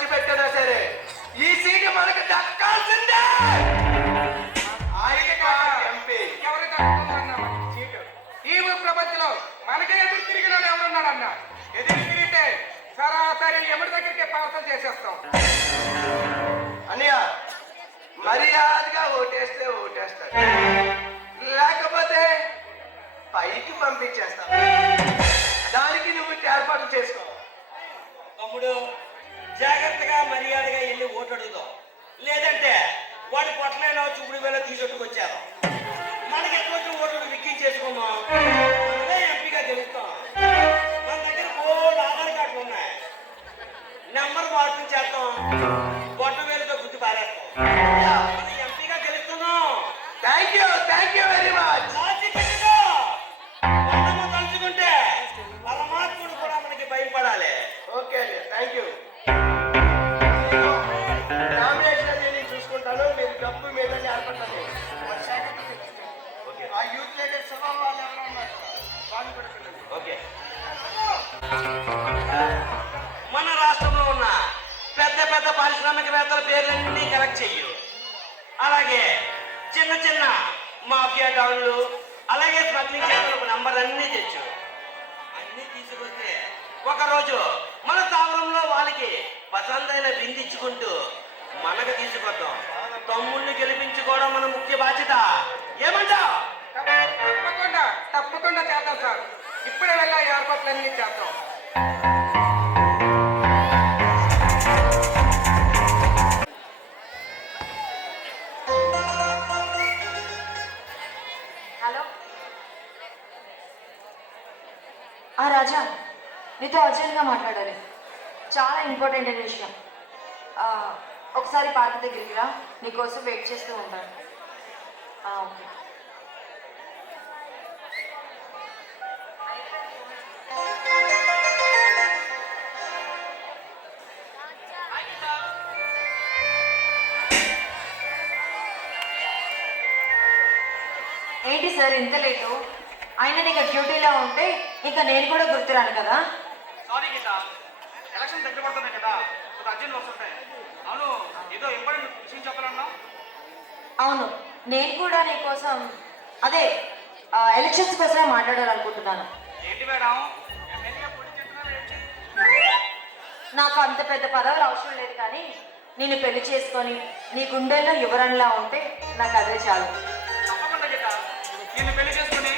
ఖర్చు పెట్టినా సరే ఈ సీటు మనకు దక్కాల్సిందే. ఎంపీ ఎవరు దక్కుతుందన్న సీటు ఈ ప్రపంచంలో మనకే ఎదురు తిరిగిన ఎవరున్నాడన్న? ఎదురు తిరిగితే సరాసరి ఎవరి దగ్గరికి పార్సల్ చేసేస్తాం. అన్నయ్య మర్యాదగా ఓటేస్తే ఓటేస్తాడు, లేకపోతే పైకి పంపించేస్తాను. దానికి నువ్వు ఏర్పాటు చేసుకో. తమ్ముడు జాగ్రత్తగా మర్యాదగా వెళ్ళి ఓటు అడుగుదాం, లేదంటే వాడి పొట్టలైనా చూపుడు వేళ తీసుకొచ్చారు. మనకి ఎక్కువ ఓట్లు విక్కించేసుకుందాం, అదే ఎంపీగా గెలుస్తాం. మన దగ్గర బోర్డు ఆధార్ కార్డులు ఉన్నాయి, నెంబర్ మార్పు చేస్తాం, పొట్ట వేలతో గుర్తు పారేస్తాం, మనం ఎంపీగా గెలుస్తున్నాం. Thank you very much. తలుచుకుంటే పరమాత్ముడు కూడా మనకి భయపడాలి. Okay thank you. నామినేషన్ అది నేను చూసుకుంటాను, మీరు డబ్బు మీద ఏర్పడతాను. ఆ యూత్ లీడర్ సభ వాళ్ళు ఎవరు ఉన్నారు వాళ్ళు కూడా పిల్లలు. ఓకే, మన రాష్ట్రంలో ఉన్న పెద్ద పెద్ద పారిశ్రామికవేత్తల పేర్లన్నీ కలెక్ట్ చెయ్యు. అలాగే చిన్న చిన్న మాఫియా డౌన్లు, అలాగే స్మగ్లింగ్ చేతులకు నంబర్లన్నీ తెచ్చు. అన్నీ తీసుకొస్తే ఒకరోజు మన స్థావరంలో వాళ్ళకి పసందైన బిందించుకుంటూ మనకు తీసుకొద్దాం. తమ్ముళ్ళని గెలిపించుకోవడం మన ముఖ్య బాధ్యత. ఏమంటావు? తప్పకుండా చేద్దాం సార్. ఇప్పుడే వెళ్ళా ఏర్పాట్లన్నీ చేద్దాం. హలో రాజా, నీతో అర్జెంట్గా మాట్లాడాలి, చాలా ఇంపార్టెంట్ విషయం. ఒకసారి పార్టీ దగ్గరికి రా, నీకోసం వెయిట్ చేస్తూ ఉంటాను. ఓకే. ఏంటి సార్ ఇంత లేటు? అయినా నీకు డ్యూటీలో ఉంటే ఇంకా నేను కూడా గుర్తురాను కదా. సారీ గీత, ఎలక్షన్ దగ్గర పడుతున్నాయి కదా, ఒక అర్జెంట్ వస్తుంటాయి. అవును, ఏదో ఇంపార్టెంట్ విషయం చెప్పాలన్నా? అవును, నేను కూడా నీకోసం అదే ఎలక్షన్స్ కోసమే మాట్లాడాలనుకుంటున్నాను. ఏంటి మేడం, ఎమ్మెల్యేగా పోటీ చేస్తున్నారు ఏంటి? నాకు అంత పెద్ద పదవులు అవసరం లేదు, కానీ నేను పెళ్లి చేసుకొని నీ గుండెల్లో యువరంలా ఉంటే నాకు అదే చాలు. తప్పకుండా గీత, నిన్ను పెళ్లి చేసుకుని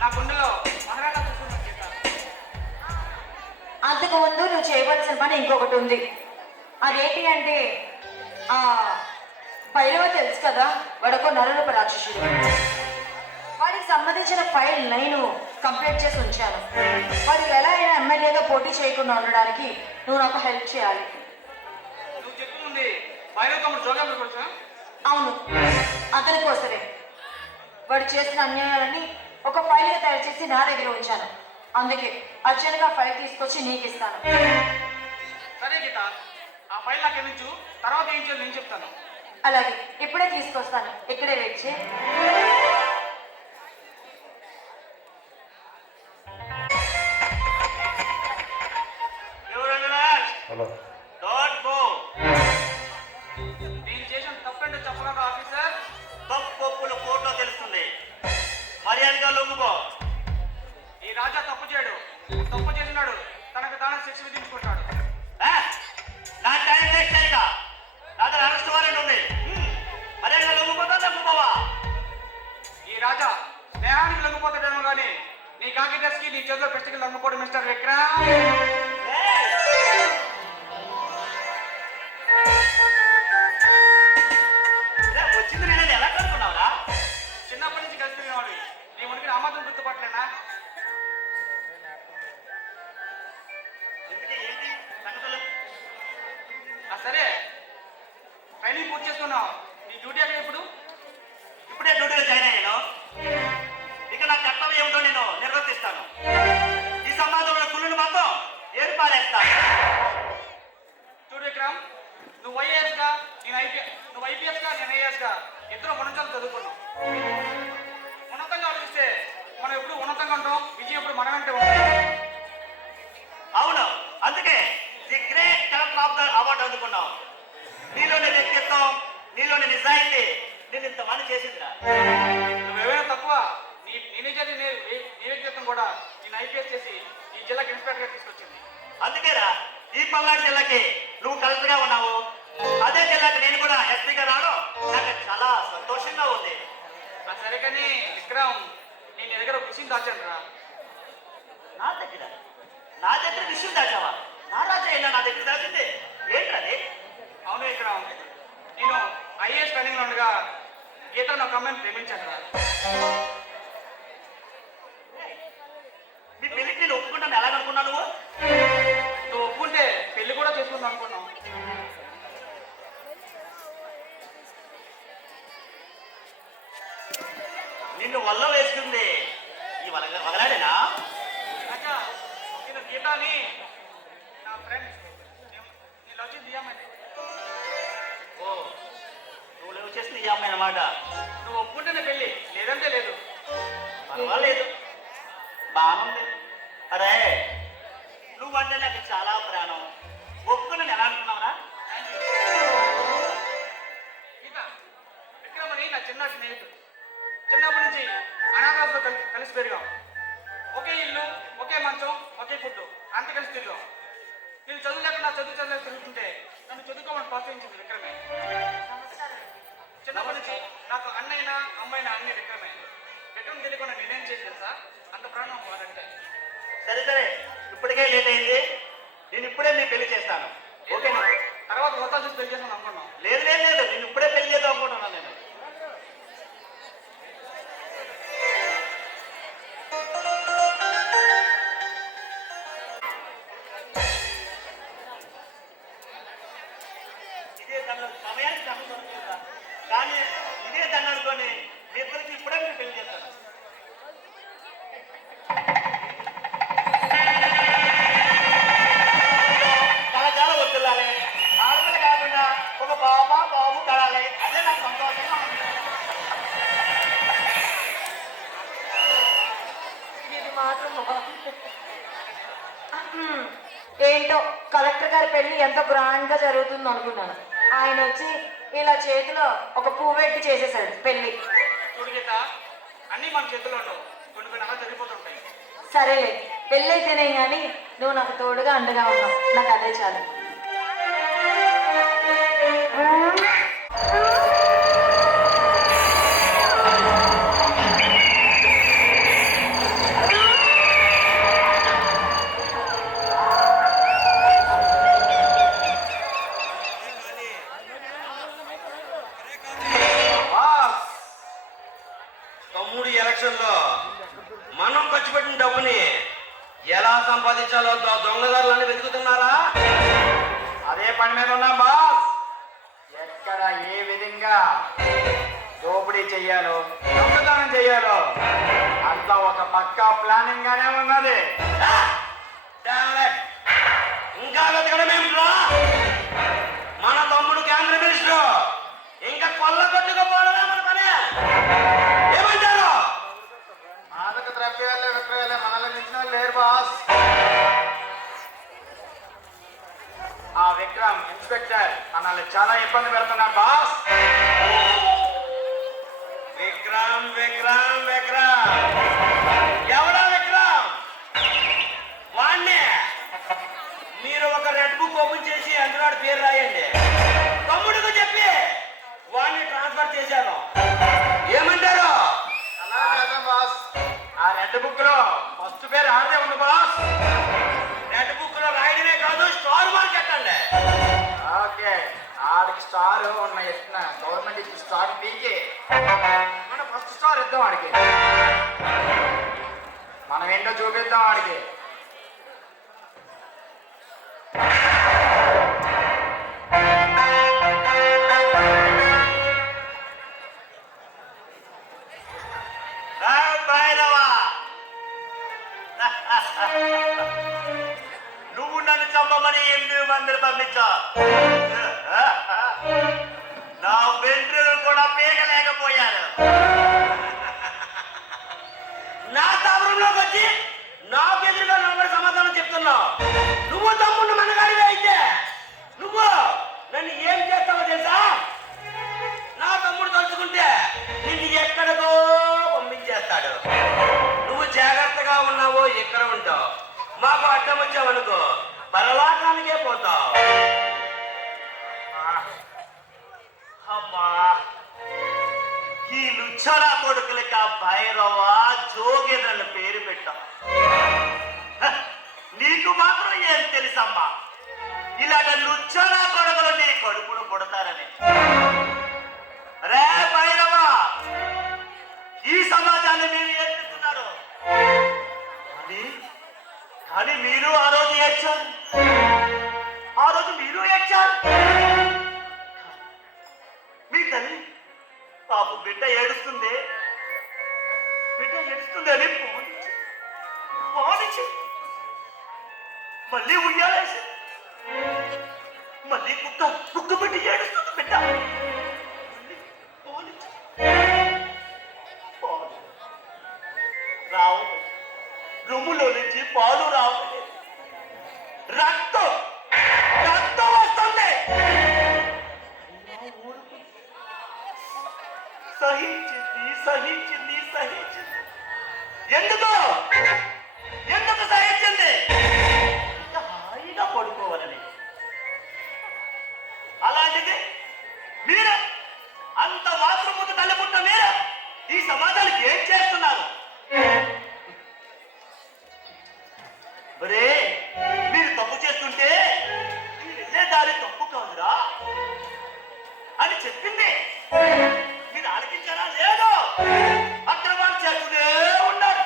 నా గుండెలో మహారాజా కూర్చున్నాను గీత. అంతకు ముందు నువ్వు చేయవలసిన పని ఇంకొకటి ఉంది. అదేంటి అంటే భైరవ తెలుసు కదా, వాడొక నరరూప రాక్షసుడు. వాడికి సంబంధించిన ఫైల్ నేను కంప్లీట్ చేసి ఉంచాను. వాడికి ఎలా అయినా ఎమ్మెల్యేగా పోటీ చేయకుండా ఉండడానికి నువ్వు నాకు హెల్ప్ చేయాలి. నువ్వు చెప్తుంది భైరవ తమ్ముడు జోగాంబ కోసం? అవును, అతని కోసమే. వాడు చేసిన అన్యాయాలని ఒక ఫైల్గా తయారు చేసి నా దగ్గర ఉంచాను. అందుకే అర్జెంట్గా ఫైల్ తీసుకొచ్చి నీకు ఇస్తాను. సరే గీత, ఆ ఫైల్ నాకు అందించు, తర్వాత ఏం చేయాలి నేను చెప్తాను. అలాగే, ఇప్పుడే తీసుకొస్తాను, ఇక్కడే వెయిట్ చేయి. నేను చేసిన తప్పంటే చెప్పగలరా ఆఫీసర్? తప్పుల కోర్టులో తెలుస్తుంది, మర్యాదగా లొంగుకో. ఈ రాజా తప్పు చేయడు, తప్పు చేసినాడు తనకు తానే శిక్ష విధించుకుంటాడు. నా టైం వేస్ట్ అయిందా? నా దగ్గర అరెస్ట్ వారెంట్ ఉంది, మర్యాదగా లొంగిపోతా లొంగిపోవా? ఈ రాజా స్నేహానికి లొంగిపోతాడేమో కానీ నీ కాకి డ్రెస్కి నీ చేతిలో పెస్టికి లొంగిపోడు మిస్టర్ విక్రమ్. వచ్చింది నేను ఎలా కనుక్కున్నావురా? చిన్నప్పటి నుంచి కలిసిపోయినవాడు, నీ ఉనికి అమ్మకం గుర్తుపట్టలేనా? ఏంటి సంగతులు? సరే, ట్రైనింగ్ పూర్తి చేసుకున్నావు, నీ డ్యూటీ ఎక్కడ ఇప్పుడు? ఇప్పుడే డ్యూటీలో జాయిన్ అయ్యాను. ఇక నా కర్తవ్యం ఏమిటో నేను నిర్వర్తిస్తాను. ఈ సమాజంలో కుళ్ళుని మొత్తం ఏర్పాడేస్తాను. చూడు విక్రమ్, నువ్వు ఐఏఎస్గా నువ్వు ఐపీఎస్గా నేను ఐఏఎస్గా ఇద్దరు ఉన్నతాలు చదువుకున్నాం. ఉన్నతంగా ఆలోచిస్తే మనం ఎప్పుడు ఉన్నతంగా ఉంటాం, విజయం ఎప్పుడు మన వెంటే ఉంటాం. అవును, అందుకే ది గ్రేట్ కలెక్టర్ అవార్డు అందుకున్నావు. నీలోని వ్యక్తిత్వం, నీలోని నిజాయితీ నేను ఇంతమంది చేసిందిరా. నువ్వేమైనా తక్కువ, నీ నిజాన్ని నీ వ్యక్తిత్వం కూడా నేను ఐపీఎస్ చేసి ఈ జిల్లాకి ఇన్స్పెక్టర్గా తీసుకొచ్చింది. అందుకేరా ఈ పల్నాడు జిల్లాకి నువ్వు కలెక్టర్గా ఉన్నావు, అదే జిల్లాకి నేను కూడా ఎస్పీగా రావడం నాకు చాలా సంతోషంగా ఉంది. సరే కానీ విక్రమ్, నేను నీ దగ్గర ఒక విషయం దాచాను రా. నా దగ్గర విషయం దాచావా? నా రాజా అయినా నా దగ్గర దాచింది ఏంటది? అవును విక్రమ్, నేను ఐఏఎస్ ట్రైనింగ్లో ఉండగా గీతను ఒక అమ్మాయిని ప్రేమించాను రా. మీ పెళ్లికి నేను ఒప్పుకుంటాను ఎలాగనుకున్నావు నువ్వు? నువ్వు ఒప్పుకుంటే పెళ్లి కూడా చేసుకుందాం అనుకున్నావు. నిన్ను వల్ల వేసుకుంది ఈ వగలాడేనా? అచ్చా, నేను గీతాని నా ఫ్రెండ్, నేను వచ్చింది ఈ అమ్మాయి. ఓ, నువ్వు లేవు చేసింది ఈ అమ్మాయి అన్నమాట. నువ్వు ఒప్పుకుంటేనే పెళ్ళి, లేదంటే లేదు. పర్వాలేదు, బాగుంది. అరే నువ్వంటే నాకు చాలా ప్రాణం. ఒప్పుకున్నాను ఎలా అనుకున్నావురా? గీత, విక్రమని నా చిన్న స్నేహితుడు. చిన్నప్పటి నుంచి అనాథాశ్రమంలో కలిసి పెరిగాం. ఒకే ఇల్లు, ఒకే మంచం, ఒకే ఫుడ్, అంత కలిసి తిరిగాం. నేను చదువు లేకుండా చదువు తిరుగుతుంటే నన్ను చదువుకోమని ప్రోత్సహించింది విక్రమే. చిన్నప్పటి నుంచి నాకు అన్నైనా అమ్మాయినా అన్ని విక్రమే. విక్రమ్ తెలియకుండా నేనేం చేసి తెలుసా, అంత ప్రాణం వాడంటే. సరే ఇప్పటికే లేట్ అయింది, నేను ఇప్పుడే నీ పెళ్లి చేస్తాను. ఓకేనా? తర్వాత మొత్తం చూసి పెళ్లి చేస్తాను అనుకున్నాం. లేదు నేను ఇప్పుడే పెళ్లి చేద్దాం అనుకుంటున్నాను. నేను ఇదే సమయానికి సమయం దొరుకుతుందా? కానీ ఇదే దాన్ని అనుకోని మీ ఇద్దరికి ఇప్పుడే నేను పెళ్లి చేస్తాను. కళాకాల వద్దులాలి, ఆడపిల్ల కాకుండా ఒక బాబు కడాలి, అదే నాకు సంతోషంగా ఉంది. ఇది మాత్రం ఏంటో కలెక్టర్ గారి పెళ్లి ఎంతో గ్రాండ్ గా జరుగుతుంది అనుకున్నాను. ఆయన వచ్చి ఇలా చేతిలో ఒక పువ్వు పెట్టి చేసేసాడు పెళ్లి. చూడు గీత, అన్నీ మన చేతిలో ఉండవు, కొన్ని అలా జరిగిపోతుంటాయి. సరేలే, పెళ్ళి అయితేనే కానీ నువ్వు నాకు తోడుగా అండగా ఉన్నావు, నాకు అదే చాలు. తమ్ముడు ఎలక్షన్ లో మనం ఖర్చు పెట్టిన డబ్బుని ఎలా సంపాదించాలో దొంగదారులన్నీ వెతుకుతున్నారా? అదే పని మీద ఉన్నా బాస్. ఎక్కడ ఏ విధంగా దోపిడీ చెయ్యాలో, దొంగతనం చెయ్యాలో అంతా ఒక పక్కా ప్లానింగ్ గానే ఉన్నది. ఇంకా వెతకడమేం రా? మన తమ్ముడు కేంద్ర మినిస్టర్, ఇంకా కొల్ల కొట్టుకుపోవడమే మన పని. ఏమంటారు? మాదక ద్రవ్యాలు విక్రయాలు మనల్ని మించిన లేరు బాస్. ఆ విక్రమ్ ఇన్స్పెక్టర్ మనల్ని చాలా ఇబ్బంది పెడుతున్నాడు బాస్. విక్రమ్ ఎవడా విక్రమ్? వాణ్ణే మీరు ఒక రెడ్ బుక్ ఓపెన్ చేసి అందులో పేరు రాయండి. తమ్ముడికి చెప్పి వాణ్ణి ట్రాన్స్ఫర్ చేశాను. ఏమంటారు? అలా కదా బాస్. ఆ రెడ్ బుక్ లో ఫస్ట్ పేరు ఆడే ఉంది బాస్. రెడ్ బుక్ లో రాయడమే కాదు, స్టార్ మార్క్ ఎట్టండి. ఓకే, ఆడికి స్టార్ ఉన్న ఇస్తున్న గవర్నమెంట్ ఇచ్చిన స్టార్ పీకి మనం ఫస్ట్ స్టార్ ఇద్దాం ఆడికి. మనం ఏంటో చూపిద్దాం ఆడికి. నువ్వు నన్ను చంపమని 8 మందిని పంపించా. నా వెంట్రులు కూడా పీకలేకపోయారు. నా స్థావరంలోకి వచ్చి నాకు ఎదురుగా అమ్మా ఈ లుచ్చనా కొడుకులకి ఆ భైరవ జోగేంద్రల పేరు పెట్టాం. హ, నీకు మాత్రం ఏం తెలుసమ్మా ఇలాగ లుచ్చనా కొడుకులు నీ కడుపును కొడతారని. రే భైరవ, ఈ సమాజాన్ని మీరు ఏర్పిస్తున్నారు కానీ మీరు ఆ రోజు ఏడ్చారు, ఆ రోజు మీరు ఏడ్చారు. మీ తల్లి పాపు బిడ్డ ఏడుస్తుంది, బిడ్డ ఏడుస్తుంది అని పాలించి మళ్ళీ ఉయ్యాలేసి మళ్ళీ కుక్క బిడ్డ ఏడుస్తుంది బిడ్డ మళ్ళీ పాలించి పాలు రావు, రొమ్ములో నుంచి పాలు రావు, రక్తం రక్తం వస్తుంది. సహించింది సహించింది సహించింది. ఎందుకు ఎందుకు సహించింది? ఇంత హాయిగా పడుకోవాలని. అలాంటిది మీరు అంత మాతృమూర్తి తల్లిపుట్ట మీరు ఈ సమాజానికి ఏం చేస్తున్నారు? ఒరే, మీరు తప్పు చేస్తుంటే మీరు వెళ్ళే దారి తప్పు కాదురా అని చెప్పింది. మీరు ఆలకించారా? లేదు. అక్రమాలు చేస్తూనే ఉన్నారు,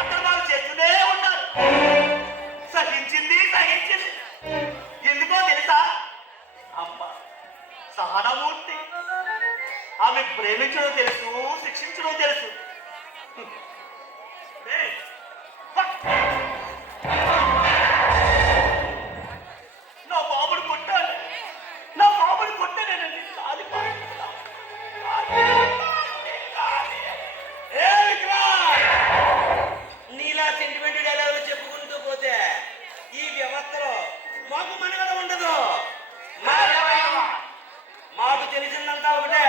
అక్రమాలు చేస్తూనే ఉన్నారు. సహించింది సహించింది. ఎందుకో తెలుసా? అమ్మ సహనమూర్తి. ఆమె ప్రేమించడం తెలుసు, శిక్షించడం తెలుసు. నా బాబుని కొట్టాను, నా బాబుని కొట్టానండి. నీలా సెంటిమెంట్ డైలాగులు చెప్పుకుంటూ పోతే ఈ వ్యవస్థలో మాకు మనుగడ ఉండదు. మాకు తెలిసిందంతా ఒకటే,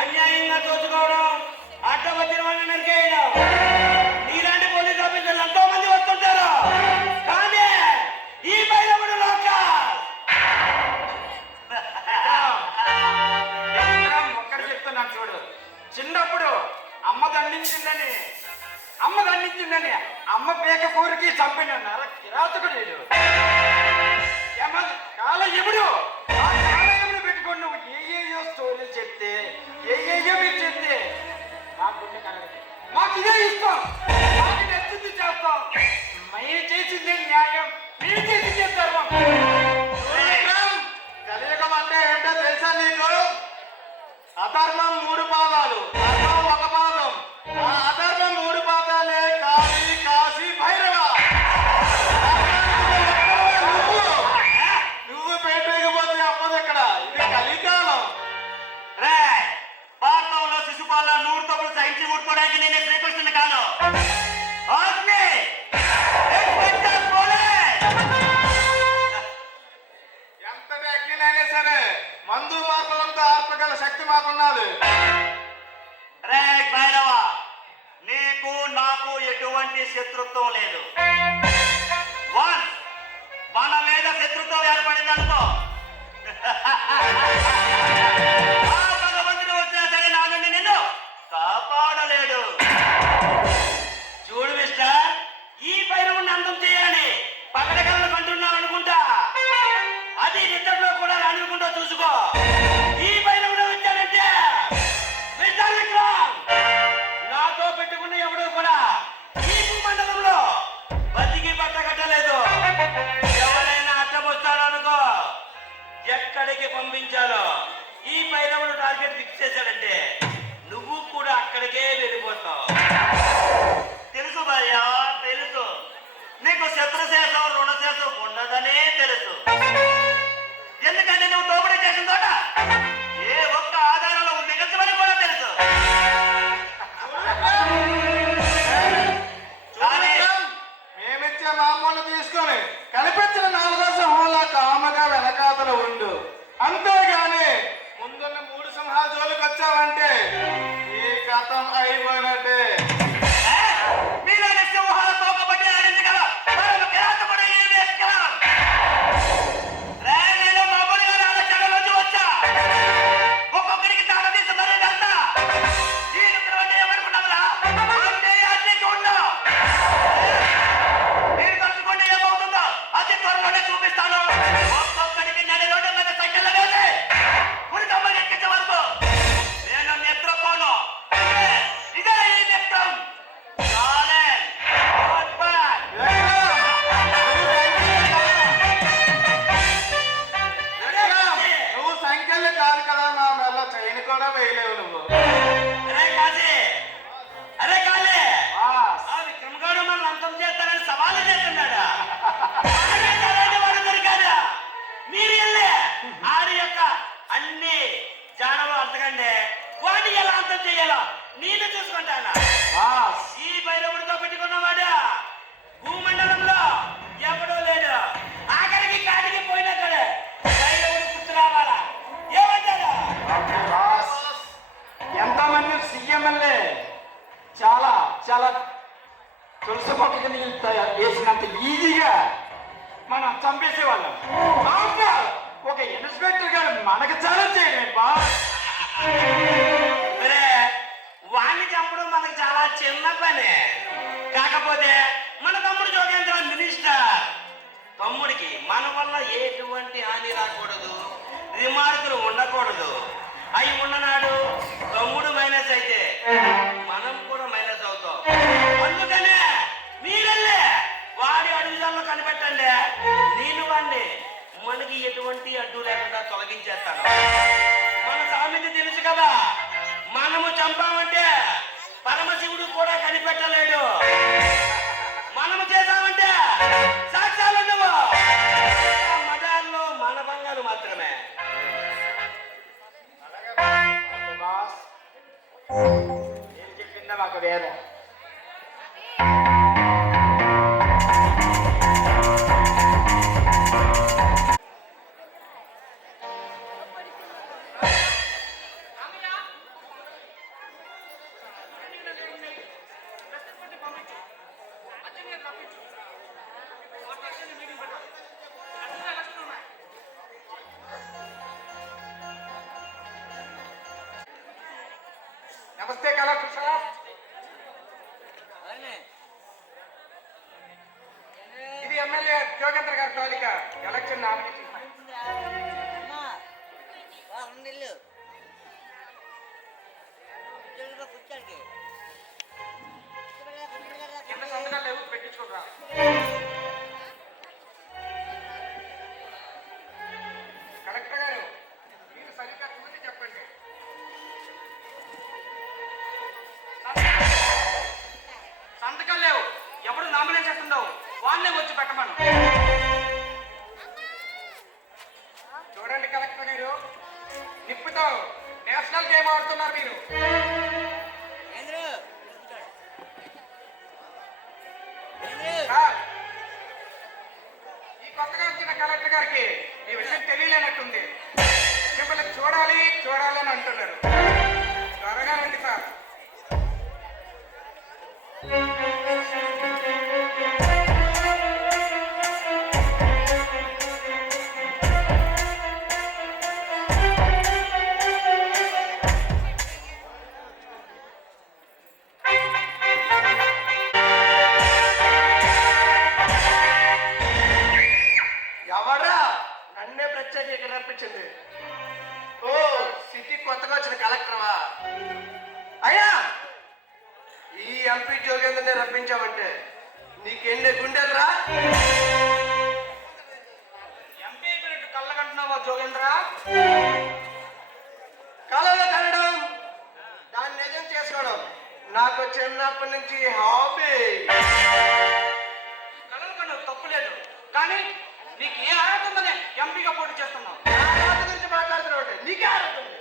అన్యాయంగా దోచుకోవడం, అడ్డ వచ్చిన వాళ్ళని నరికేయడం. నీలాంటి పోలీస్ ఆఫీసర్లు ఎంతో మంది వస్తుంటారు, కానీ ఈ బైరవుడు ఒక్కటి చెప్తున్నాను చూడు. చిన్నప్పుడు అమ్మ దండించిందని అమ్మ పేక కూరికి చంపిన నర కిరాతకుడు కాలయముడు. ఆ కాలయముడు పెట్టుకొని నువ్వు ఏయేయో స్టోరీలు చెప్తే ఏయేయో మీరు చెప్తే మాకు మాకు ఇదే ఇష్టం, మాకు నచ్చింది చేస్తాం. మేము చేసింది న్యాయం, మీరు చేసింది ధర్మం. కలియుగం అంటే ఏంటో తెలుసా నీకు? అధర్మం 3 పాదాలు, ధర్మం 1 పాదం. ఆ అధర్మం 3 పాదాలే కాశీ కాశీ భైరవ. నువ్వు పెట్టకపోతే అమ్మది ఇక్కడ. ఇది కలికాలం. రే, భారతంలో శిశుపాల 100 తప్పులు సహించి ఊరుకోవడానికి నేనే శ్రీకృష్ణుని కాను. ఆజ్ఞే, ఇన్స్పెక్టర్ పోలీస్. ఎంతటి అగ్నినైనా సరే మందు మార్పులంతా ఆర్పగల శక్తి మాకున్నది. రే భైరవ, నీకు నాకు ఎటువంటి శత్రుత్వం లేదు. మన మీద శత్రుత్వం ఏర్పడింది అనుకో, ఆ భగవంతుడు వచ్చినా సరే నా నుండి నిన్ను కాపాడలేడు. చూడు మిస్టర్, ఈ బైరవుడిని అంతం చేయాలని పగడగలను కంటున్నావు అనుకుంటా. అది నిద్రలో కూడా రానివ్వకుండా చూసుకో. ఈ బైరవుడు వచ్చాడంటే మిస్టర్ విక్రమ్, నాతో పెట్టుకున్న ఎవడు కూడా ఈ భూమండలంలో బతికి పట్టగట్టలేదు. ఎవరైనా అడ్డం వస్తాడనుకో, ఎక్కడికి పంపించాలో ఈ బైరవుడు టార్గెట్ ఫిక్స్ చేశాడంటే నువ్వు కూడా అక్కడికే వెళ్ళిపోతావు. తెలుసు భయ్యా, తెలుసు. నీకు శత్రుశేషం రుణశేషం ఉండదనే తెలుసు. ఎందుకంటే నువ్వు దోపిడీ చేసిన తోట ఏ ఒక్క ఆధారంలో మిగల్చమని కూడా తెలుసు. కానీ మేమిచ్చే మామూలు తీసుకొని కనిపించిన 4వ సింహంలా కామగా వెనకాతలు ఉండు. అంతేగాని ముందున్న 3 సింహాల జోలికి వచ్చావంటే ఈ కథం అయిపోయినట్టే. మీలాంటి సింహాల తోకబట్టి ఆడించగల మరొక కిరాతకుడు ఈ వ్యక్తి. నేను మామూలుగా కూడా వేయలేవు నువ్వు. అరే కాజీ, అరే కాలే, బాస్ ఆ విక్రమగౌడ మనల్ని అంతం చేస్తారని సవాలు చేస్తున్నాడా? వాడికి అలాంటి వాడు దొరికాడా? మీరు వెళ్ళే ఆడి యొక్క అన్ని జాడలు అంతకండి వాడిని ఎలా అంతం చేయాలో నేను చూసుకుంటానా? బాస్ ఈ భైరవుడితో పెట్టుకున్నవాడా భూమండలంలో ఎవడో లేడు. ఆఖరికి కాటికి పోయినా కదా భైరవుడు గుర్తు రావాలా? ఏమంటారా? బాస్ ఎంతమంది సీఎంఎల్ఏ చాలా చాలా తులసి మొక్కకి నీళ్ళు వేసినంత ఈజీగా మనం చంపేసేవాళ్ళం. ఆఫ్టర్ ఒక ఇన్స్పెక్టర్ గారు మనకు ఛాలెంజ్ చేయడమే బాస్. మరే వాణ్ణి చంపడం మనకు చాలా చిన్న పని. కాకపోతే మన తమ్ముడు జోగేంద్ర మినిస్టర్, తమ్ముడికి మన వల్ల ఎటువంటి హాని రాకూడదు, రిమార్కులు ఉండకూడదు. అవి ఉన్ననాడు తమ్ముడు మైనస్ అయితే మనం కూడా మైనస్ అవుతాం. అందుకనే మీరల్లే వాడి అడుగుదలలో కనిపెట్టండి. నేను వాడిని మనకి ఎటువంటి అడ్డు లేకుండా తొలగించేస్తాను. మన సామెత తెలుసు కదా, మనము చంపామంటే పరమశివుడు కూడా కనిపెట్టలేడు. మనము చేశామంటే సాక్ష్యాలు ఉండవు. ఆ మదాల్లో మన బంగారు మాత్రమే. బాస్ నేను చెప్పిందా మాకు వేరే. నమస్తే కలెక్టర్ సార్. ఇది ఎమ్మెల్యే జోగేంద్ర గారి తాలిక ఎలక్షన్ నామినేషన్. కింద సంతకాలు లేవు, పెట్టించుకుంటా. కలెక్టర్ గారు మీరు సరికట్టుకుంటే చెప్పండి. సంతకాలు లేవు, ఎవడు నామినేట్ చేస్తుండవు వాళ్ళే వచ్చి పెట్టమను. చూడండి కలెక్టర్ గారు, నిప్పుతో నేషనల్ గేమ్ ఆడుతున్నారు మీరు. సార్, ఈ కొత్తగా వచ్చిన కలెక్టర్ గారికి ఈ విషయం తెలియలేనట్టుంది. మిమ్మల్ని చూడాలి చూడాలి అని అంటున్నారు. త్వరగా రండి సార్. ఎవరా నన్నే ప్రత్యేక ఇక్కడ రప్పించింది? ఓ సిటీ కొత్తగా వచ్చిన కలెక్టర్వా? అయ్యా ఈ ఎంపీ జోగేంద్రనే రప్పించామంటే నీకెన్ని గుండెలరా? ఎంపీ అయిపోయినట్టు కళ్ళకంటున్నావా జోగేంద్ర? కళలో కనడం దాన్ని నిజం చేసుకోవడం నాకు చిన్నప్పటి నుంచి హాబీ. కళలు కన్నా తప్పు లేదు, కానీ నీకు ఏ అర్హత ఉందని ఎంపీగా పోటీ చేస్తున్నావు? గురించి మాట్లాడుతున్నావు, నీకే ఆడుతుంది.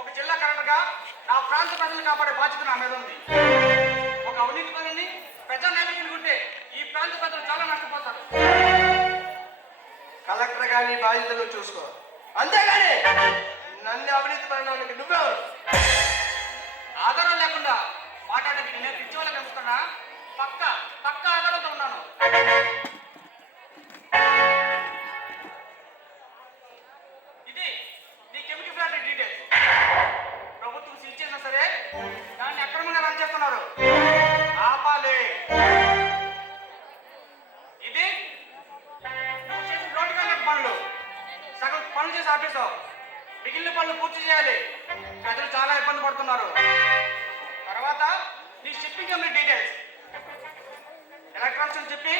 ఒక జిల్లా కలెక్టర్గా నా ప్రాంత ప్రజలు కాపాడే బాధ్యత నా మీద ఉంది. ఒక అవినీతి పనులని ప్రజా నేతకుంటే ఈ ప్రాంత ప్రజలు చాలా నష్టపోతారు. కలెక్టర్ గా నీ బాధ్యతలు చూసుకో, అంతేగాని నన్ను అవినీతి పడడానికి నువ్వెవరు? ఆధారం లేకుండా మాట్లాడడానికి నేను పిచ్చివాళ్ళకి అనిపిస్తున్నా. పక్క ఆధారంతో ఉన్నాను. ఇది నీ కెమికల్ ఫ్యాక్టరీ డీటెయిల్స్. ప్రభుత్వం సీల్ చేసినా సరే దాన్ని అక్రమంగా రన్ చేస్తున్నారు. ఆపాలి. ఇది నువ్వు చేసిన రోడ్డు కనెక్ట్ పనులు సగం పనులు చేసి ఆపేశావు. మిగిలిన పనులు పూర్తి చేయాలి. ప్రజలు చాలా ఇబ్బంది పడుతున్నారు. తర్వాత నీ షిప్పింగ్ కంపెనీ డీటెయిల్స్, ఎలక్ట్రానిక్స్ అని చెప్పి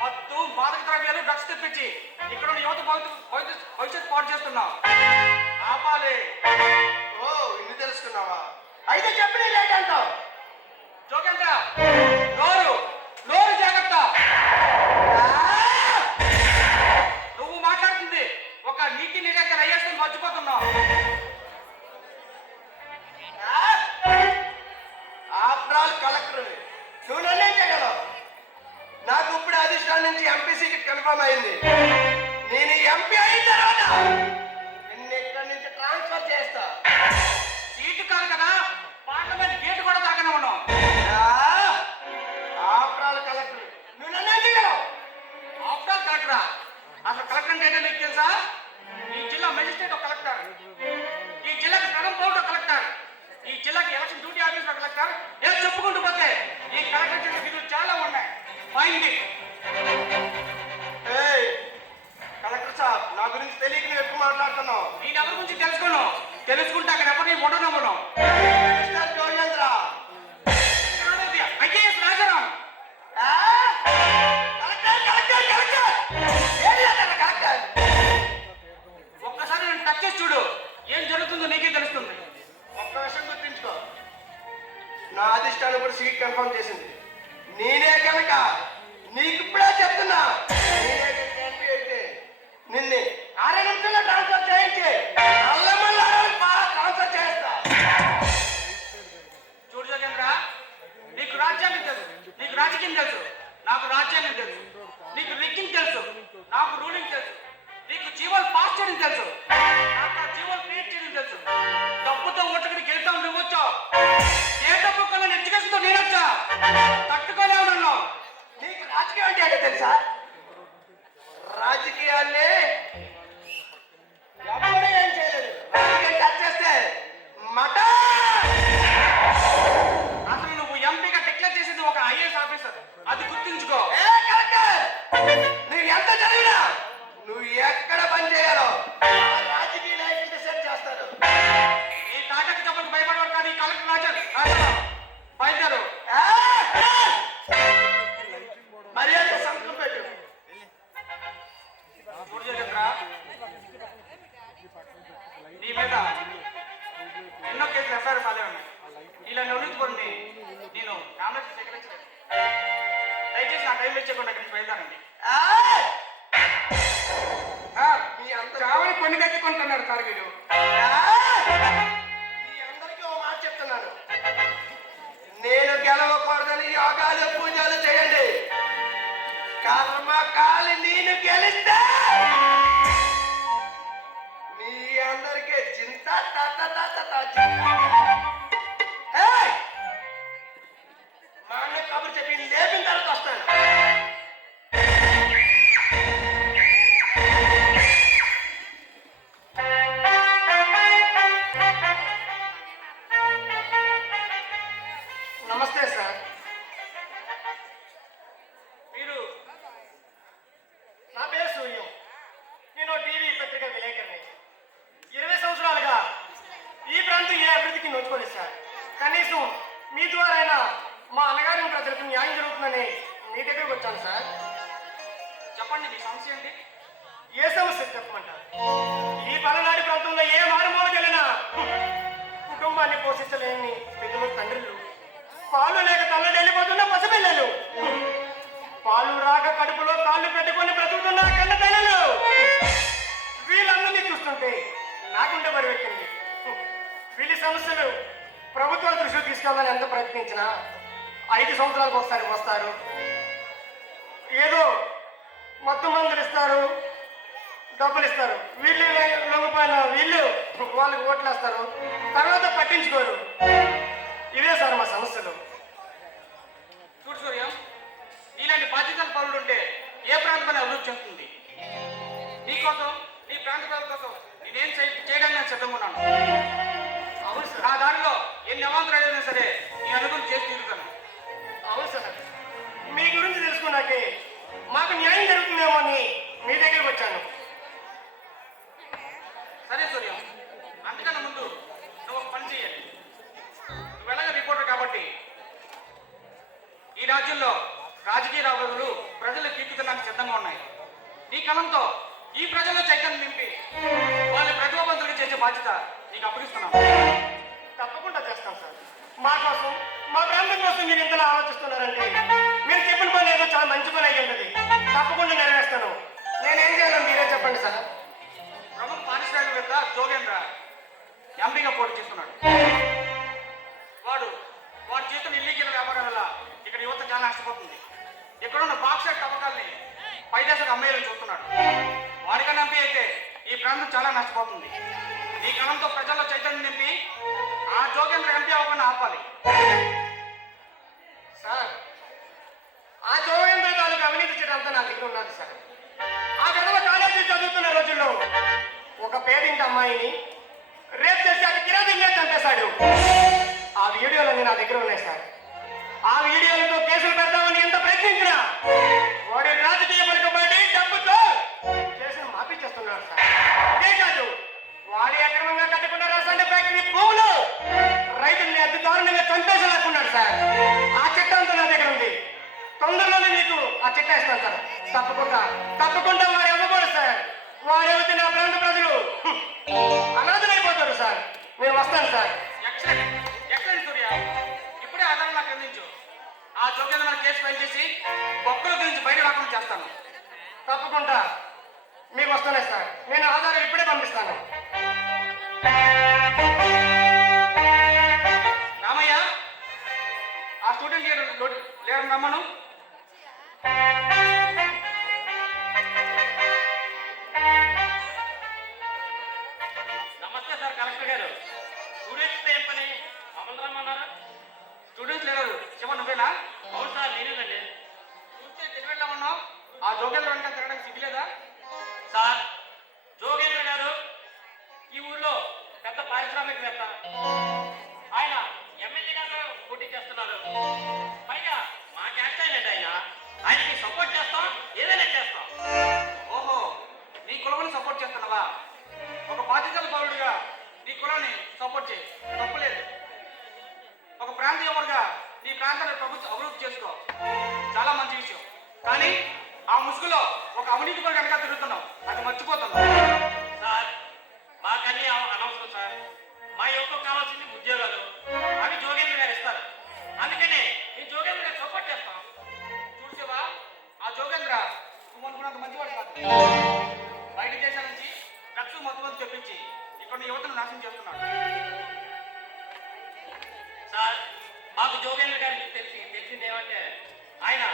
మత్తు మాదక ద్రవ్యాలు డ్రగ్స్ తెప్పించి ఇక్కడ ఉన్న యువత భవిష్యత్తు పాటు చేస్తున్నావు. ఆపాలి. ఓ ఇన్ని తెలుసుకున్నావా? అయితే చెప్పిన లేట్ అంటావు. జోగేంద్ర, నోరు నోరు జాగ్రత్త. నువ్వు మాట్లాడుతుంది ఒక నీతి నిజంగా ఐఎస్ మర్చిపోతున్నావు. ఆఫ్టర్ ఆల్ కలెక్టర్ నువ్వు నన్నేం చేయగలవు? నాకు ఇప్పుడు అధిష్టానం నుంచి ఎంపీ సీట్ కన్ఫర్మ్ అయింది. నేను ఎంపీ అయిన తర్వాత నిన్ను ఇక్కడి నుంచి ట్రాన్స్ఫర్ చేస్తా. సీటు కాదు కదా, పార్లమెంట్ గేట్ కూడా తాకనే ఉన్నాం. ఆఫ్టర్ ఆల్ కలెక్టర్ నువ్వు నన్నేం చేయగలవు? ఆఫ్టర్ కలెక్టరా? అసలు కలెక్టర్ అంటే ఏంటో నీకు తెలుసా? ఈ జిల్లా మెజిస్ట్రేట్ ఒక కలెక్టర్, ఈ జిల్లాకి ప్రథమ పౌరుడు కలెక్టర్, ఈ జిల్లాకి ఎలక్షన్ డ్యూటీ ఆఫీసర్ కలెక్టర్. ఏం చెప్పుకుంటూ పోతే ఈ కలెక్టర్ చేసే విధులు చాలా ఉన్నాయి. మైండ్ ఏయ్, కలెక్టర్ సాబ్ నా గురించి తెలియక నువ్వు ఎక్కువ మాట్లాడుతున్నావు. నేను ఎవరి గురించి తెలుసుకున్నావు? తెలుసుకుంటే అక్కడ ఎవరిని ఉండనమ్మను. Mister Jogendra, IAS Rajaram. Collector collector collector ఏది అతను కలెక్టర్? ఒక్కసారి నేను టచ్ చేసి చూడు, ఏం జరుగుతుందో నీకే తెలుస్తుంది. ఒక్క విషయం గుర్తుంచుకో, నా అధిష్టానం కూడా సీట్ కన్ఫర్మ్ చేసింది. నేనే కనుక నీకు ఇప్పుడే చెప్తున్నా, నేనే కనుక ఎంపీ అయితే నిన్ను 6 నిమిషాల్లో ట్రాన్స్ఫర్ చేయించి నల్లమల్ల ట్రాన్స్ఫర్ చేస్తా. చూడు జోగేంద్ర, నీకు రాజ్యాంగం తెలుసు, నీకు రాజకీయం తెలుసు, నాకు రాజ్యాంగం తెలుసు. నీకు రిగ్గింగ్ తెలుసు, నాకు రూలింగ్ తెలుసు. నీకు జీవోలు పాస్ చేయడం తెలుసు, నాకు ఆ జీవోలు క్రియేట్ చేయడం తెలుసు. డబ్బుతో ఓటుకుని గెలుతాం నువ్వు వచ్చావు, ఏ డబ్బు కన్నా ఎడ్యుకేషన్తో నేను వచ్చా. తట్టుకోలేవు నన్ను. నీకు రాజకీయం అంటే ఏంటో తెలుసా? రాజకీయాన్ని ఎవరు ఏం చేయలేదు. రాజకీయం టచ్ చేస్తే మటన్. అసలు నువ్వు ఎంపీగా డిక్లేర్ చేసేది ఒక ఐఏఎస్ ఆఫీసర్, అది గుర్తుంచుకో. ఏ కలెక్టర్, నువ్వు ఎంత చదివినా నువ్వు ఎక్కడ పని చేయాలో రాజకీయ నాయకులు డిసైడ్ చేస్తారు. ఈ తాటకి చెప్పకు భయపడవాడు కానీ కలెక్టర్ రాజారాం బయలుదేరు. మర్యాద సంతకం పెట్టు. చూడు జోగేంద్ర, నీ మీద ఎన్నో కేసులు ఎఫ్ఐఆర్ ఫాలో ఉన్నాయి. ఇలా నవ్వుకొని నేను కాంగ్రెస్ సేకరించలేదు. దయచేసి నా టైం ఇచ్చేకుండా ఇక్కడి నుంచి బయలుదేరండి. మీ అందరూ కావాలి కొన్ని తెచ్చుకుంటున్నారు సార్ వీడు. మీ అందరికీ ఓ మాట చెప్తున్నాను, నేను గెలవకూడదని యోగాలు పూజలు చేయండి. కర్మకాలి నేను గెలిస్తే మీ అందరికీ చింత మా అన్న కబురు చెప్పి లేపిన తర్వాత వస్తాను. నమస్తే సార్. మీరు నా పేరు సూర్యం. నేను టీవీ పత్రిక విలేకరిని. 20 సంవత్సరాలుగా ఈ ప్రాంతం ఏ అభివృద్ధికి నోచుకోలేదు సార్. కనీసం మీ ద్వారా అయినా మా అన్నగారిని ప్రజలకు న్యాయం జరుగుతుందని మీ దగ్గరకు వచ్చాను సార్. చెప్పండి, మీ సమస్య ఏంటి? ఏ సమస్య చెప్పమంటారు? ఈ పలనాటి ప్రాంతంలో ఏ మారుమూలకి వెళ్ళినా కుటుంబాన్ని పోషించలేని పిల్లలు తండ్రులు, పాలు లేక తల్లు వెళ్ళిపోతున్న పసిపిల్లలు, పాలు రాక కడుపులో కాళ్ళు పెట్టుకొని బ్రతుకుతున్న కన్న తల్లులు, వీళ్ళందరినీ చూస్తుంటే నాకుండే బరువెక్కింది. వీళ్ళ సమస్యలు ప్రభుత్వం దృష్టికి తీసుకెళ్ళాలని ఎంత ప్రయత్నించినా 5 సంవత్సరాలకు ఒకసారి వస్తారు, ఏదో మొత్తం మందులు ఇస్తారు, డబ్బులు ఇస్తారు. వీళ్ళు లొంగిపోయిన వీళ్ళు వాళ్ళకి ఓట్లు వేస్తారు, తర్వాత పట్టించుకోరు. ఇదే సార్ మా సమస్యలు. చూడు సూర్యం, ఇలాంటి బాధ్యతల పనులు ఉంటే ఏ ప్రాంతం అభివృద్ధి చెందుతుంది. నీకోసం, నీ ప్రాంత ప్రజల కోసం నేనేం చేయడానికి నేను సిద్ధంగా ఉన్నాను. అవును సార్. ఆ దారిలో ఎన్ని అవాంతరాలు అయినా సరే నీ అనుభవం చేసి తీరుతాను. అవును సార్. మీ గురించి తెలుసుకున్నాకే మాకు న్యాయం జరుగుతుందేమో అని మీ దగ్గరికి వచ్చాను. సరే సూర్యం, అంతకన్నా ముందు నువ్వు ఒక పని చేయాలి. నువ్వు ఎలాగ రిపోర్టర్ కాబట్టి ఈ రాజ్యంలో రాజకీయ రాబడులు ప్రజలు కీర్తించడానికి సిద్ధంగా ఉన్నాయి. నీ కలంతో ఈ ప్రజల్లో చైతన్యం నింపి వాళ్ళ ప్రతిభావంతులుగా చేసే బాధ్యత నీకు అప్పగిస్తున్నాను. తప్పకుండా చేస్తాం సార్. మా కోసం, మా ప్రాంతం కోసం మీరు ఇంతలా ఆలోచిస్తున్నారంటే మీరు చెప్పిన పని ఏదో చాలా మంచి పని అయ్యి ఉంటుంది. తప్పకుండా నెరవేరుస్తాను. నేనేం చేయాలో మీరే చెప్పండి సార్. ప్రముఖ పారిశ్రామికవేత్త జోగేంద్ర ఎంపీగా పోటీ చేస్తున్నాడు. వాడు చేస్తున్న ఇల్లీగల్ వ్యాపారం వల్ల ఇక్కడ యువత చాలా నష్టపోతుంది. ఇక్కడ ఉన్న బాక్సైట్ తవ్వకాల్ని పై దేశకు అమ్మేయాలని చూస్తున్నాడు. వాడికన్నా ఎంపీ అయితే ఈ ప్రాంతం చాలా నష్టపోతుంది. నీ కళంతో ప్రజల్లో చైతన్యం నింపి ఆ జోగేంద్ర ఎంపీ అవ్వకుండా ఆపాలి. సార్, ఆ జోగేంద్ర తాలూకు అవినీతి చేయడంతో నా దగ్గర ఉన్నది సార్. ఆ గడవ కాలేజీ చదువుతున్న రోజుల్లో ఒక పేదింటి అమ్మాయిని రేప్ చేసి అది కిరాతీగా చంపేశాడు. ఆ వీడియోలన్నీ నా దగ్గర ఉన్నాయి సార్. ఆ వీడియోలతో కేసులు పెడదామని ఎంత ప్రయత్నించినా వాడి రాజకీయ పలుకుబడి డబ్బుతో కేసులు మాపించేస్తున్నాడు సార్. అదే కాదు, వాడి అక్రమంగా కట్టుకున్న రసాయన ఫ్యాక్టరీ భూములు రైతుల్ని అతి దారుణంగా చంపేసేలాక్కున్నాడు సార్. ఆ చట్టంతో నా దగ్గర ఉంది. తొందరలోనే మీకు ఆ చిట్టా ఇస్తాను సార్. తప్పకుండా వాడు ఇవ్వకూడదు సార్. వాడేమైతే నా ప్రాంత ప్రజలు అనాథలైపోతారు సార్. నేను వస్తాను సార్. ఎక్సలెంట్ సూర్య, ఇప్పుడే ఆధారం నాకు అందించు. ఆ జోగేంద్ర మన కేసు ఫైల్ చేసి బొక్కల గురించి బయట రాకుండా చేస్తాను. తప్పకుండా మీకు వస్తానే సార్. నేను ఆధారం ఇప్పుడే పంపిస్తాను. రామయ్య, ఆ స్టూడెంట్ లీడర్ నమ్మను. నమస్తే సార్ కలెక్టర్ గారు. స్టూడెంట్స్ ఏం పని? మమ్మల్ని రమ్మన్నారా? స్టూడెంట్స్ లీడర్ శివ నువ్వేనా? అవును సార్, నేనేనండి. చూస్తే తెలివిలో ఉన్నావు. ఆ జోగేంద్ర వెనక తిరగడానికి సిగ్గులేదా? సార్, జోగేంద్ర గారు ఈ ఊర్లో పెద్ద పారిశ్రామికవేత్త. ఆయన ఎమ్మెల్యే గారు పోటీ చేస్తున్నారు. పైగా మా క్యాస్ట్ అయినండి ఆయన. ఆయనకి సపోర్ట్ చేస్తాం, ఏదైనా చేస్తాం. ఓహో, నీ కులాన్ని సపోర్ట్ చేస్తున్నావా? ఒక బాధ్యతల పౌరుడిగా నీ కులాన్ని సపోర్ట్ చేయి, తప్పులేదు. ఒక ప్రాంతీయముడిగా నీ ప్రాంతాన్ని ప్రభుత్వం అభివృద్ధి చేసుకో, చాలా మంచి విషయం. కానీ ఆ ముసుగులో ఒక అవినీతి పరుడు కనుక తిరుగుతున్నావు, అది మర్చిపోతున్నావు. సార్, మాకన్నీ అనవసరం సార్. మా యువతకు కావాల్సింది ఉద్యోగాలు. అవి జోగేంద్ర గారు ఇస్తారు. అందుకనే ఈ జోగేంద్ర గారు సపోర్ట్ చేస్తాం. చూసేవా, ఆ జోగేంద్ర నువ్వు అనుకున్నంత మంచివాడు కాదు. బయట దేశాల నుంచి డ్రగ్స్ మొత్తం తెప్పించి ఇక్కడ యువతను నాశనం చేస్తున్నాడు. సార్, మాకు జోగేంద్ర గారికి తెలిసింది ఏమంటే ఆయన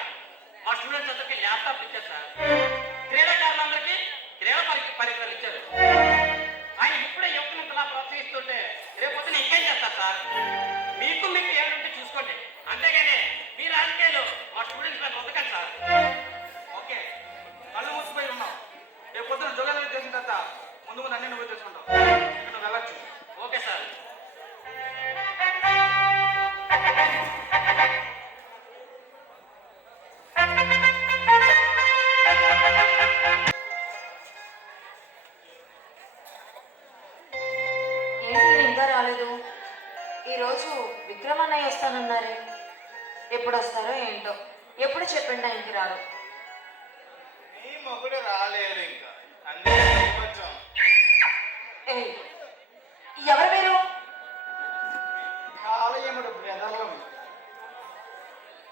మా స్టూడెంట్స్ అందరికీ ల్యాప్టాప్ ఇచ్చారు సార్. క్రీడాకారులందరికీ క్రీడా పరికరాలు ఇచ్చారు. ఆయన ఇప్పుడే యువతను ఇంతలా ప్రోత్సహిస్తుంటే రేపొద్దున ఇంకేం చేస్తారు సార్? మీకు ఏమంటే చూసుకోండి. అంతేగాని మీ రాజకీయాలు మా స్టూడెంట్స్ మీద వదకండి సార్. ఓకే, కళ్ళు మూసిపోయి ఉన్నావు. రేపు పొద్దున జోగేంద్ర చేసిన తర్వాత ముందు అన్ని నువ్వే తెలుసుకుంటావు. ఇక్కడ వెళ్ళొచ్చు. Okay sir. ఏంటి ఇంకా రాలేదు? ఈరోజు విక్రమన్నయ్య వస్తానన్నారే, ఎప్పుడు వస్తారో ఏంటో. ఎప్పుడు చెప్పండి ఆయనకి రారు. నీ మొగుడు రాలేదు ఇంకా, అందుకే వచ్చాం. ఏయ్, ఎవరు మీరు?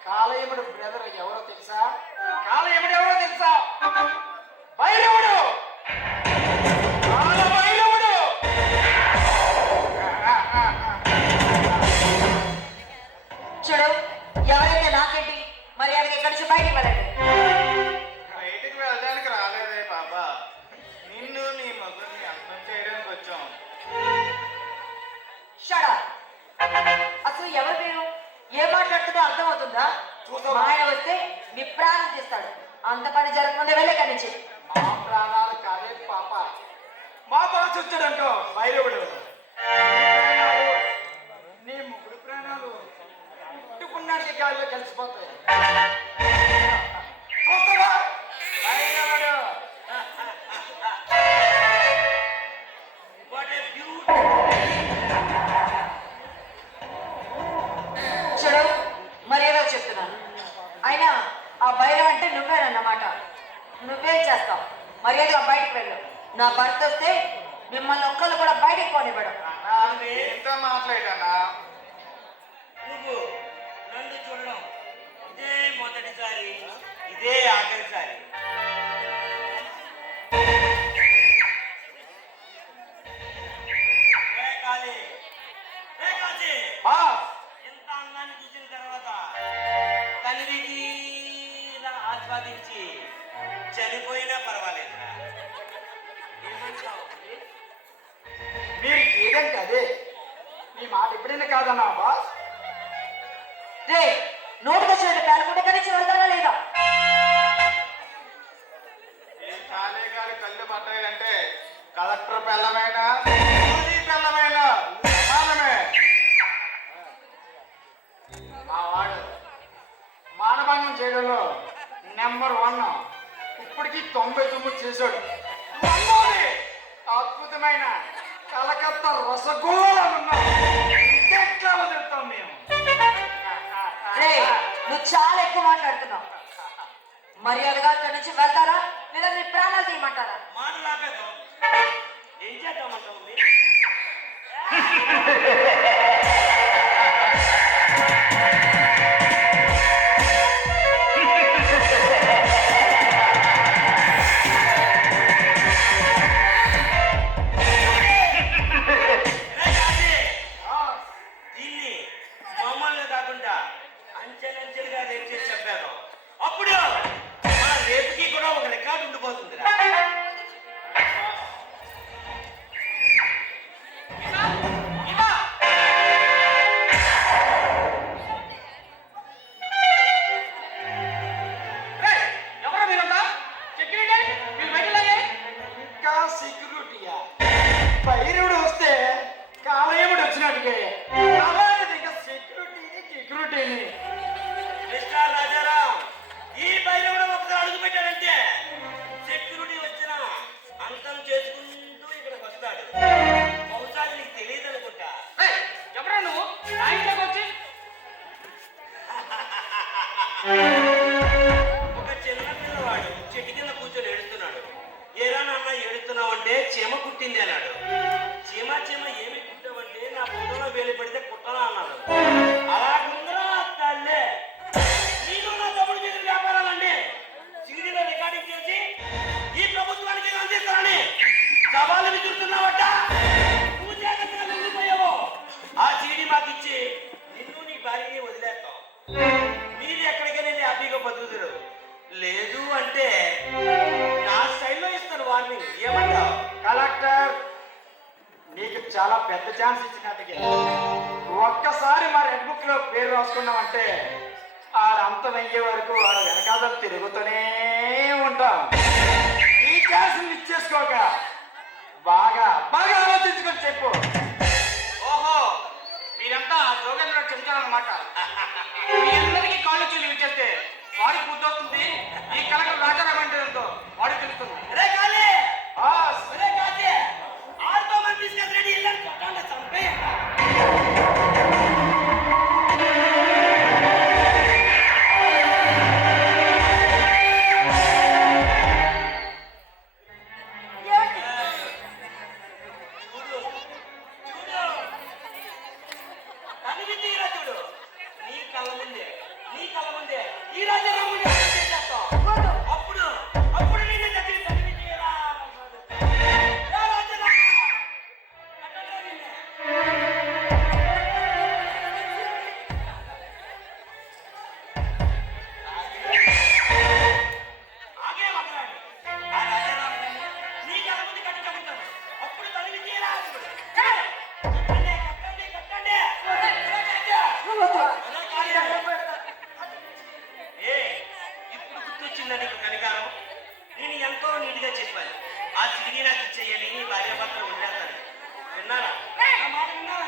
కాలయముడు బ్రదర్ ఎవరో తెలుసా? కాలయముడు ఎవరో తెలుసా? భైరవుడు, భైరవుడు. చూడు, ఎవరైతే నాకేంటి, మర్యాదగా ఎక్కడి నుంచి బయటికి వెళ్ళండి. బయటికి వెళ్ళడానికి రాలేదే బాబా, నిన్ను నీ మగుడిని అర్థం చేయడానికి వచ్చాం. షడా, అసలు ఎవరు మీరు? ఏం మాట్లాడుతుందో అర్థమవుతుందా? మా ఆయన వస్తే మీ ప్రాణం తీస్తాడు. అంత పని జరగకుండా వెళ్ళే కానీ నుంచి. మా ప్రాణాలు కాదే పాప, మా బాస్ వచ్చాడంటో భైరవుడు. నీ ముగ్గురు ప్రాణాలు పుట్టుకున్నానికి గాలిలో కలిసిపోతాయి. చూస్తావా భైరవుడు? What a beautiful. చూడు, మర్యాద చెప్తున్నాను. అయినా ఆ భైరవ్ అంటే నువ్వేనన్నమాట. నువ్వేం చేస్తావు? మర్యాదగా బయటకు వెళ్ళు. నా భర్త వస్తే మిమ్మల్ని ఒక్కళ్ళు కూడా బయటికి పోనివ్వడం. ఎంత మాట్లాడన్నా నువ్వు నన్ను చూడడం ఇదే మొదటిసారి, ఇదే ఆఖరిసారి. రే కాళీ, రే కాశీ, బాస్ ఇంత అందాన్ని చూసిన తర్వాత తల్లి తీరా ఆస్వాదించి చనిపోయినా పర్వాలేదురా. ఏమంటావు? మీరు ఏదంటే అదే మీ మాట ఎప్పుడైనా కాదన్నా బాస్. రే నోటుకొచ్చినట్టు పేలకుంటే కలిసి వెళ్తారా లేదా? ఏ కాలే కాలి కళ్ళు పడ్డాయంటే కలెక్టర్ పిల్లమైన పిల్లమైన సమానమే. మా వాడు మానభంగం చేయడంలో నెంబర్ 1. ఇప్పటికీ 99 చేశాడు. నమ్మోది అద్భుతమైన కలకత్తా రసగోళం ఇంకెట్లా వదులుతాం మేము. రే నువ్వు చాలా ఎక్కువ మాట్లాడుతున్నావు. మర్యాదగా ఇక్కడి నుంచి వెళ్తారా లేదా నీ ప్రాణాలు తీయమంటారా? మాటలు ఆపేద్దాం. ఏం చేద్దామంటావు? దీన్ని మామూలుగా కాకుండా అంచెలంచెలుగా రేపు చేసి చెప్పాను. అప్పుడు మన రేపుకి కూడా ఒక రికార్డు ఉండిపోతుందిరా. ఎవరా మీరంతా? సెక్యూరిటీ మీరు బయటికి లాగే. ఇంకా సెక్యూరిటీయా? భైరవుడు వస్తే కాలయముడు వచ్చినట్టుగా అలాంటిది ఇంకా సెక్యూరిటీని మిస్టర్ రాజారాం, ఈ భైరవుడు ఒకసారి అడుగు పెట్టాడంటే సెక్యూరిటీ వచ్చినా అంతం చేసుకుంటూ ఇక్కడికి వస్తాడు. బహుశా అది నీకు తెలియదు అనుకుంటా. ఏయ్, ఎవరా నువ్వు నా ఇంట్లోకి వచ్చి? ఒక చిన్న పిల్లవాడు చెట్టు కింద కూర్చొని ఏడుస్తున్నాడు. ఏరా నాన్న ఏడుస్తున్నావు అంటే చీమ కుట్టింది అన్నాడు. చీమ ఏమి కుట్టావంటే నా పుట్టలో వేలు పెడితే కుట్టనా అన్నాడు. అలా ఉందరా తల్లే, నీకు నా తమ్ముడు చేసిన వ్యాపారాలన్నీ సిడీలో రికార్డింగ్ చేసి ఈ ప్రభుత్వానికి అందిస్తానని సవాలు విసురుతున్నావట. నువ్వు జాగ్రత్తగా లొంగిపోయావు. ఆ సీడీ మాకు ఇచ్చి నిన్ను నీ భార్యని వదిలేస్తాం. మీరు ఎక్కడికైనా హ్యాపీగా బతుకుతారు. లేదు అంటే నా స్టైల్లో ఇస్తాను వార్నింగ్. ఏమంటావు? కలెక్టర్ నీకు చాలా పెద్ద ఛాన్స్ ఇచ్చినట్టుగా ఒక్కసారి మా రెడ్ బుక్ లో పేరు రాసుకున్నామంటే ఆడు అంతం అయ్యే వరకు వాడు వెనకాల తిరుగుతూనే ఉంటాం. ఈ ఛాన్స్ ఇచ్చేసుకోక బాగా బాగా ఆలోచించుకొని చెప్పు. ఓహో, మీరంతా జోగేంద్ర చెంచాలన్నమాట. మీ అందరికీ కాళ్ళు చెల్లి ఇచ్చేస్తే వాడికి బుద్ధి వస్తుంది. ఈ కలెక్టర్ రాజారాం అంటే ఏంటో వాడికి తెలుస్తుంది. రే కాళీ, బాస్, రే కాళీ, ఆడుతో మంది తీసుకెళ్ళి రెడీ ఇల్లు కొట్టాలి చంపేయండి. చూడు చూడు, కనివి తీరా చూడు. నీ కళ్ళ ముందే ఈ రాజారాముని చేసేస్తాం. అప్పుడు అప్పుడు నిన్ను దగ్గర కనివి తీరా. రా రాజారాం, కట్టండి నిన్ను. ఆగే మగరాడు. ఆ రాజారాముని నీ కళ్ళ ముందు కట్టి చంపుతాను. అప్పుడు కనివి తీరా. కట్టండి కట్టండి కట్టండి. ఇప్పుడు గుర్తొచ్చిందా నీకు కనికారం? నేను ఎంతో నీట్గా చెప్పాను. ఆ తిరిగి నాకు ఇచ్చేయాలి, నీ భార్య భర్తలు వదిలేస్తాను. విన్నారా? నా మాట విన్నారా?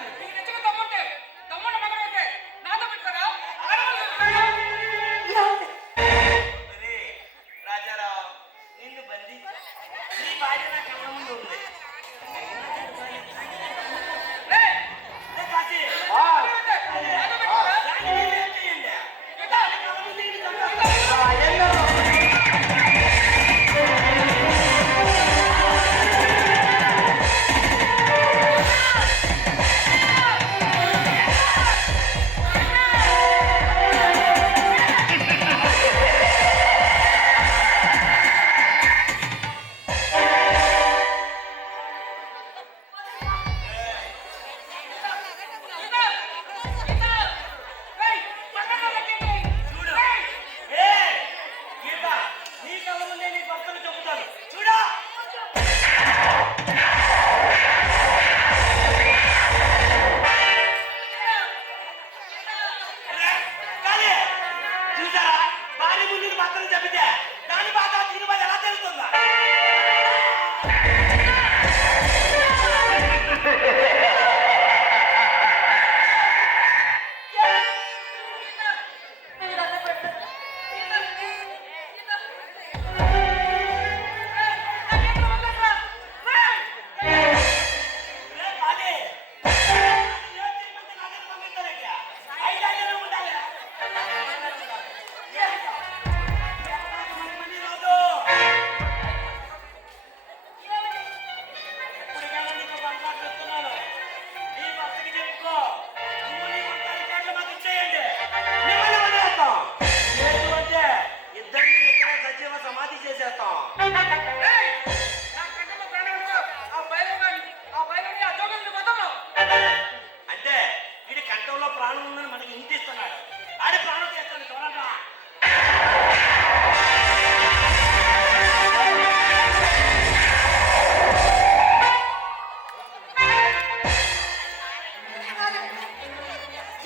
ప్రాణం ఉందని మనకి ఇంటిస్తున్నాడు. ఆడి ప్రాణం చేస్తాడు చూడండి.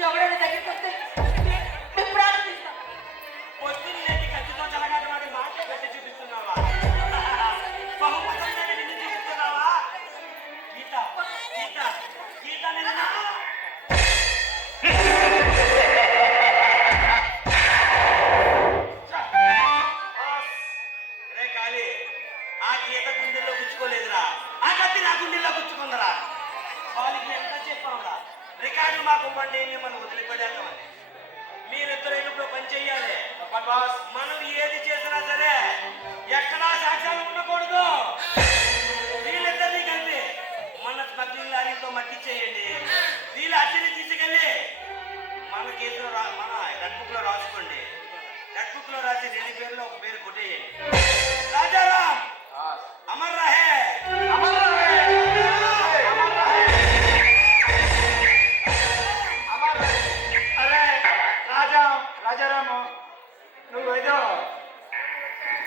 ఎవరైనా దగ్గరికి వస్తే మీ ప్రాణం తీస్తాం. పొద్దున్నే కత్తితో చెలగాట వాడి మాట పెట్టి చూపిస్తున్నావా? బహుమతంగా నిన్ను చూపిస్తున్నావా? గీత గీత గీత నిన్న రే కాళీ, ఆ గీత గుండెల్లో గుచ్చుకోలేదురా, ఆ కత్తి నా గుండెల్లో గుచ్చుకుందరా. వాళ్ళకి ఎంత చెప్పాంరా, రికార్డులు మాకు ఇవ్వండి, మిమ్మల్ని వదిలిపెడేద్దామని. మీరిద్దరు ఇప్పుడు పని చెయ్యాలి. చెప్పండి బాస్. మనం ఏది చేసినా సరే ఎక్కడా సాక్ష్యాలు ఉండకూడదు.